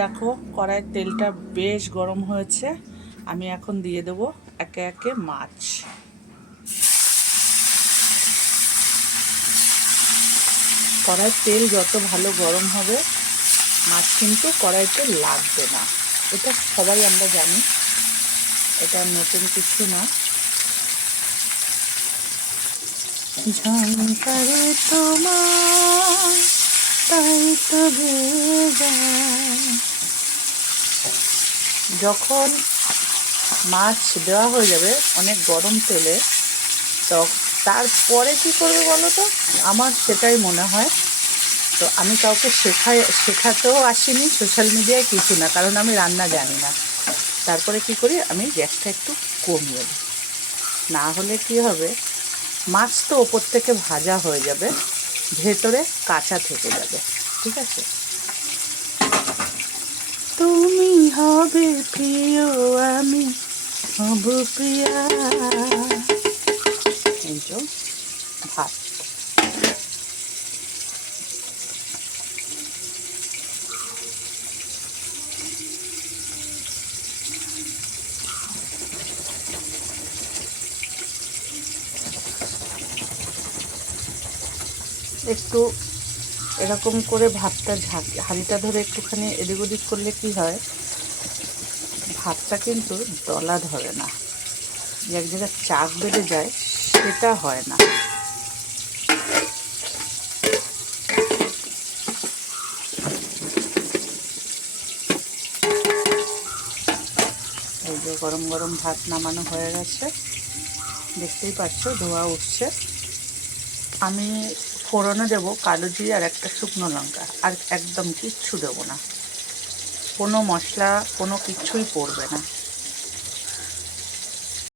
দেখো কড়াইয়ের তেলটা বেশ গরম হয়েছে। আমি এখন দিয়ে দেবো একে একে মাছ। কড়াইয়ের তেল যত ভালো গরম হবে মাছ কিন্তু কড়াইতে লাগবে না, এটা সবাই আমরা জানি, এটা নতুন কিছু না। ঝংকারে তোমার তাই তো যখন মাছ দেওয়া হয়ে যাবে অনেক গরম তেলে, তো তারপরে কি করবে বলো তো? আমার সেটাই মনে হয়। তো আমি কাউকে শেখাতেও আসিনি, সোশ্যাল মিডিয়ায় কিছু না, কারণ আমি রান্না জানি না। তারপরে কি করি, আমি গ্যাসটা একটু কমিয়ে দিই। না হলে কি হবে, মাছ তো ওপর থেকে ভাজা হয়ে যাবে, ভেতরে কাঁচা থেকে যাবে। ঠিক আছে? তুমি হবে প্রিয়, আমি হব প্রিয়া। এই যে ভাত, একটু এরকম করে ভাতটা হাঁড়িটা ধরে একটুখানি এদিক ওদিক করলে কি হয়, ভাতটা কিন্তু দলা ধরে না, যে এক জায়গায় চাক বেঁধে যায় সেটা হয় না। এই যে গরম গরম ভাত নামানো হয়ে গেছে, দেখতেই পাচ্ছ ধোয়া উঠছে। আমি ফোড়নে দেবো কালো জিরে আর একটা শুকনো লঙ্কা, আর একদম কিচ্ছু দেবো না, কোনো মশলা কোনো কিছুই পড়বে না।